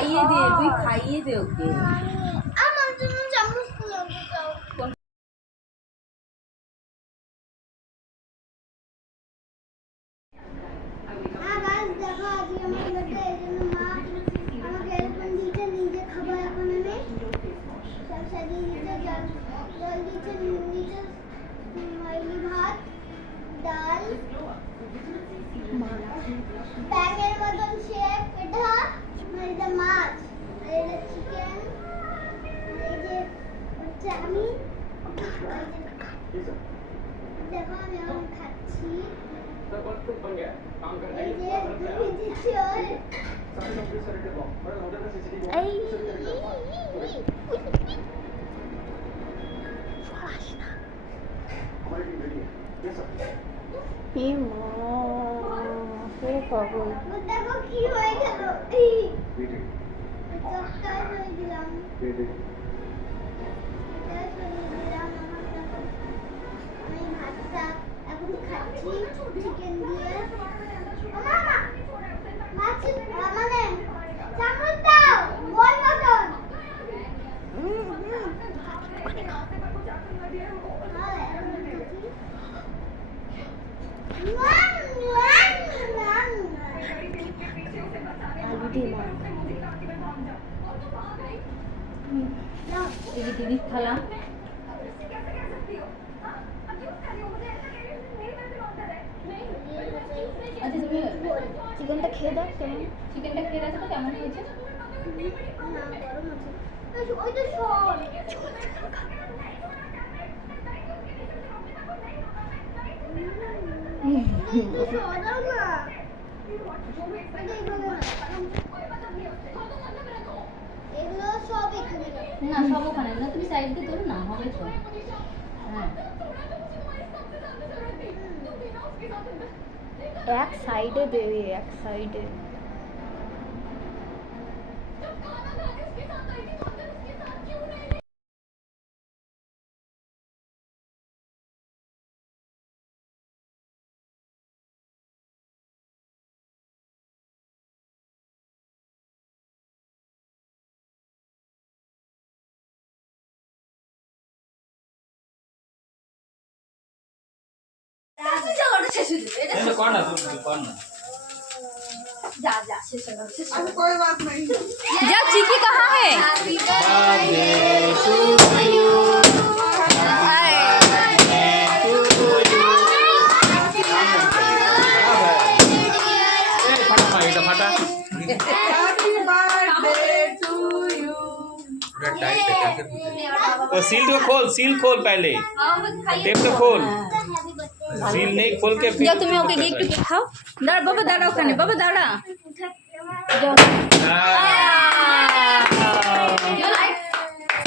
খাইয়ে দে ওকে। আমার জন্য চামচ খুলে দাও। দেখো আজকে আমার বার্থডে, এই জন্য মা আমাকে এরকম দিচ্ছে, নিজে খাবার এখন আমি সব সাজিয়ে দিচ্ছে, জল দিচ্ছে, নুন দিচ্ছে, ভাত, ডাল, ব্যাগের মতন শেপ, এটা মাছ, আর এটা চিকেন, এই যে হচ্ছে আমি দেখো আমি এখন খাচ্ছি। এই যে দেখো কি হয়ে গেল, হয়ে দিলাম আমি ভাতটা এখন খাচ্ছি চিকেন দিয়ে। মাছ মানে চামচ দাও বল মতন। দিদি খালা আচ্ছা তুমি চিকেনটা খেয়ে দাও কেমন, চিকেনটা খেয়ে দেখো তো কেমন হয়েছে। ওই তো সর এগুলো সব এখানে না, সব ওখানে না, তুমি সাইড দিয়ে তোলো না, হবে তো। হ্যাঁ এক সাইডে দেবে, এক সাইডে। जा चिकी कहाँ है? सील को खोल, सील खोल पहले, टेप तो खोल, सील नहीं खोल के যাও তুমি ওকে গিয়ে একটু খাও। দাঁড়া বাবা, দাঁড়া ওখানে, বাবা দাঁড়া। যাও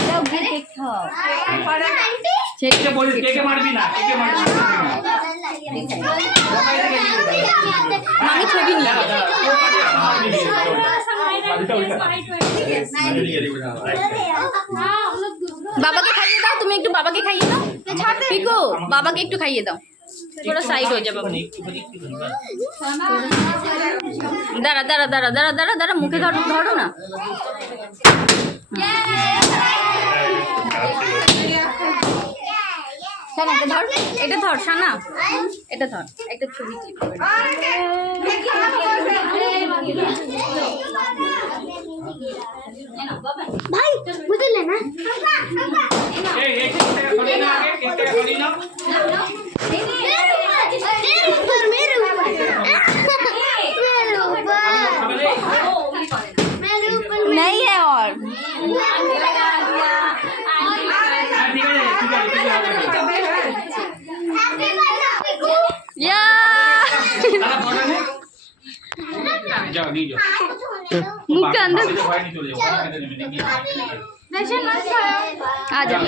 যাও গিয়ে কেক খাও। के बोल के मारबी ना, के मारबी ना, আমি ছবি নিয়ে বাবাকে খাইয়ে দাও, তুমি একটু বাবাকে খাইয়ে দাও। পিকু বাবাকে একটু খাইয়ে দাও, थोड़ा साइड हो जा बाबू। दाঁড়া দাঁড়া দাঁড়া দাঁড়া দাঁড়া দাঁড়া, মুখে ধরো ধরো না। সানা এটা ধর, এটা ধর সানা, এটা ধর, একটা ছবি ক্লিক করে ভাই বুঝলে না नहीं है और जाओ नहीं जाओ मुख के अंदर आ आ जाओ।